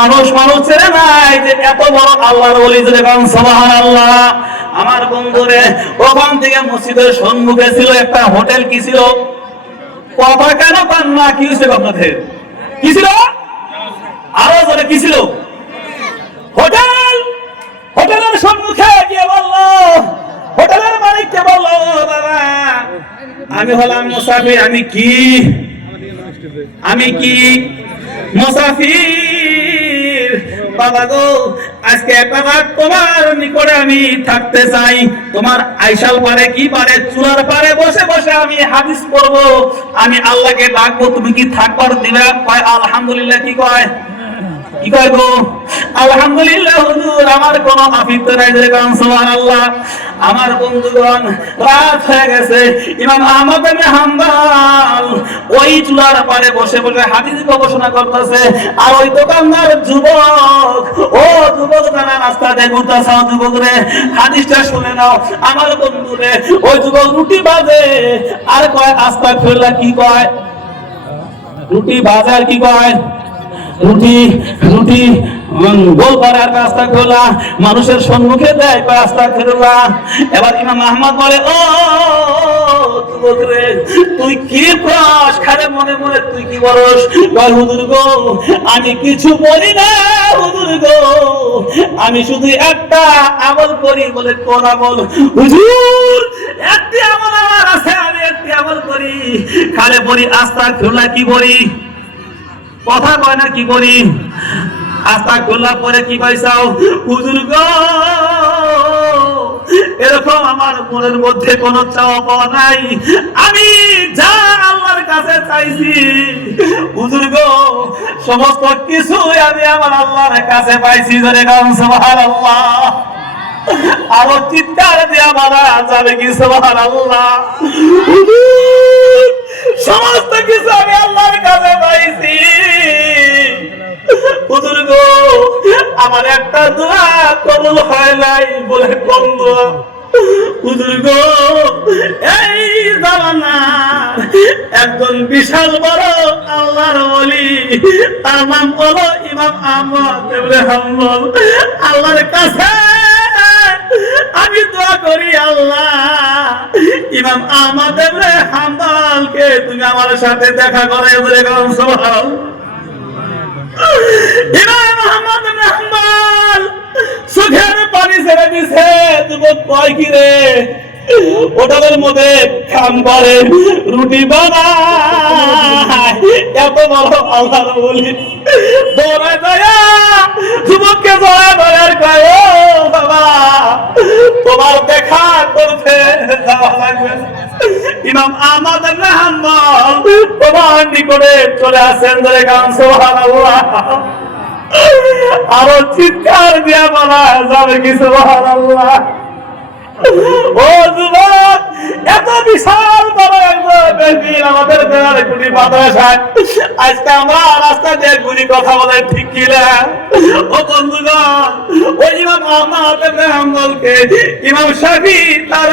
মানুষ মানুষ ছেড়ে নাই যে এত বড় আল্লাহর ওলি যদি বলেন সুবহানাল্লাহ। আমার বন্ধুরে ওখান থেকে মসজিদের সম্মুখে ছিল একটা হোটেল, কি ছিল কথা কেন পান না, কি ছিল আপনাদের, কি ছিল আরো জোরে কি ছিল, হোটেল। হোটেলের সম্মুখে গিয়ে বললো, হোটেলের মালিককে বললো, বাবা আমি হলাম মুসাফির। আমি কি মুসাফির বাবা গো, আজকে একটা রাত তোমার নিকটে আমি থাকতে চাই। তোমার আইসাল পারে কি পারে চুলার পারে বসে বসে আমি হাদিস পড়ব, আমি আল্লাহকে ডাকবো, তুমি কি থাকবার দিবে? কয় আলহামদুলিল্লাহ। কি কয় গো? আলহামদুলিল্লাহ হুজুর, আমার কোনো আফিত্ব নাই। সুবহানাল্লাহ। আমার বন্ধুগণ, রাত হয়ে গেছে। ইমাম আহমদ ইবনে হাম্বল ওই চুলার পারে বসে বসে হাদিস গবেষণা করতেছে, আর ওই দোকানদার যুবক, ও যুবক জানা রাস্তা দিয়ে ঘুরতেছে, যুবক রে হাদিসটা শুনে নাও। আমার বন্ধু রে, ওই যুবক রুটি বাজে আর কয় আস্তাগফিরুল্লাহ। কি কয়? রুটি বাজার কি কয়? রুটি গোল করার রাস্তা খোলা মানুষের সম্মুখে দেয় রাস্তা খোলা। এবার ইমাম আহমদ বলে, ও যুবক রে, তুই কি করস? খারে মনে মনে তুই কি বলস? কয় হুজুর গো, আমি কিছু বলি না হুজুর গো, আমি শুধু একটা আমল করি। বলে কোন আমল? হুজুর একটি আমল আমার আছে, আমি একটি আমল করি। খারে বলি আস্তাগফিরুল্লাহ। কি বলি? কথা কয় না, কি করি? আস্তাগফিরুল্লাহ পরে কি পাইছাও? হুজুর গো, এরকম আমার মনের মধ্যে কোনো চাওয়া পাওয়া নাই, আমি যা আল্লাহর কাছে চাইছি হুজুর গো সমস্ত কিছু আমি আমার আল্লাহর কাছে পাইছি। জোরে গান সুবহানাল্লাহ। আরো চিৎকার দিয়া বলা যাবে কি সুবহানাল্লাহ? সমস্ত কিছু আমি আল্লাহর কাছে পাইছি হুজুর গো, আমার একটা দোয়া কবুল হয় নাই। বলে কোন দোয়া? হুজুর গো, এই জামানার একজন বিশাল বড় আল্লাহর ওলি, তার নাম হলো ইমাম আহমদ ইবনে হাম্বল। আল্লাহর কাছে আমি দোয়া করি, আল্লাহ ইমাম আহমদ ইবনে হাম্বলকে তুমি আমার সাথে দেখা করে। বলে সুবহানাল্লাহ। ইমাম আহমদ ইবনে হাম্বল চোখের পানি ছেড়ে দিছে। যুবক কয় কি রে, হোটেলের মধ্যে কাম করে, রুটি বানায়, এত বড় আল্লাহর ওলি দৌড়ায় দয়া যুবককে জড়ায় ধরে আর কয়, ও বাবা তোমার দেখা করতে যাওয়া লাগবে। ইমাম আহমদ ইবনে হাম্বল তোমার নিকটে চলে আসেন। ধরে গান সুবহানাল্লাহ। আরো চিৎকার দিয়া বলা যাবে কি সুবহানাল্লাহ? ও যুবক, এত বিশাল বড় একজন আমাদের দেওয়ালে গুলি মাদ্রাসায়, আজকে আমরা রাস্তা দিয়ে গুলি কথা বলে ঠিক কি না? ও বন্ধুগণ, ওই ইমাম আহমদ ইবনে হাম্বলকে ইমাম শাফি তার